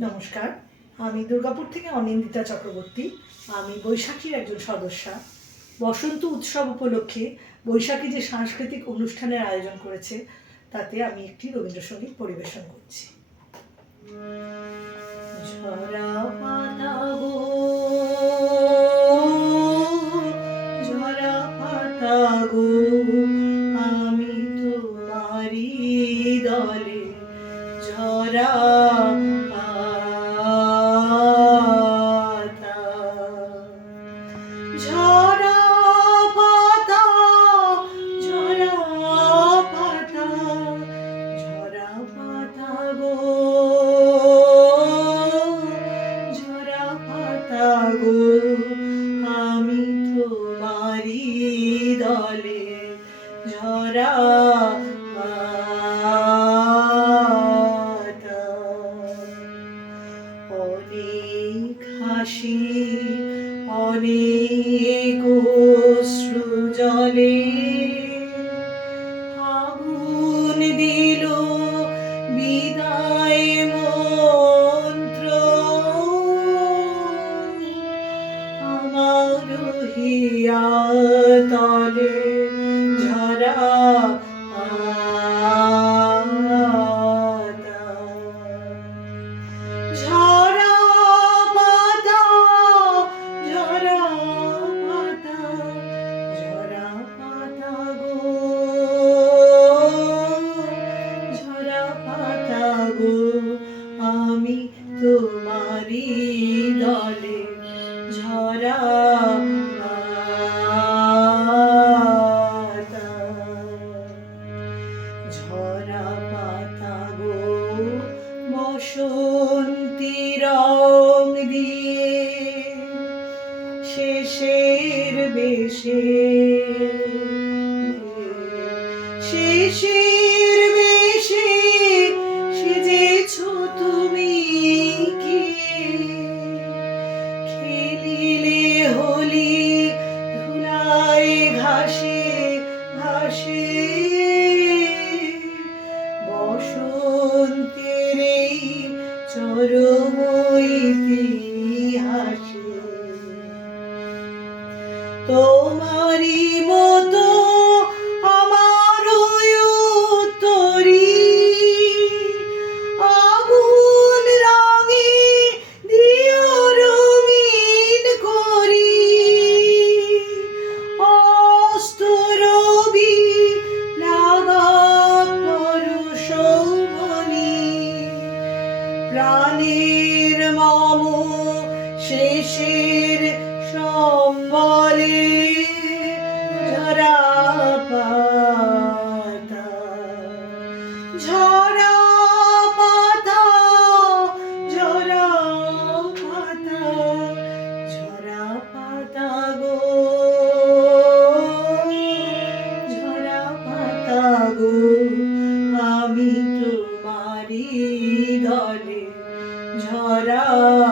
নমস্কার। আমি দুর্গাপুর থেকে অনিন্দিতা চক্রবর্তী। আমি বৈশাখীর একজন সদস্যা। বসন্ত উৎসব উপলক্ষে বৈশাখী যে সাংস্কৃতিক অনুষ্ঠানের আয়োজন করেছে, তাতে আমি একটি রবীন্দ্রসঙ্গীত পরিবেশন করছি। ঝরা পাতা ঝরা আমি তোমারি দলে ঝরা গো আমি তোমারি দলে ঝরা অনেক হাসি অনেক অশ্রু জলে তলে ঝরা আমি তোমারি দলে ঝরা ঝরা পাতা গো বসন্তী রং দিয়ে। শেষের বেশে শেষের চরম প্রাণের মম শিশির সম্বলে ঝরা পাতা ঝরা পাতা পাতা পাতা গো আমি তোমারি দলে ঝরা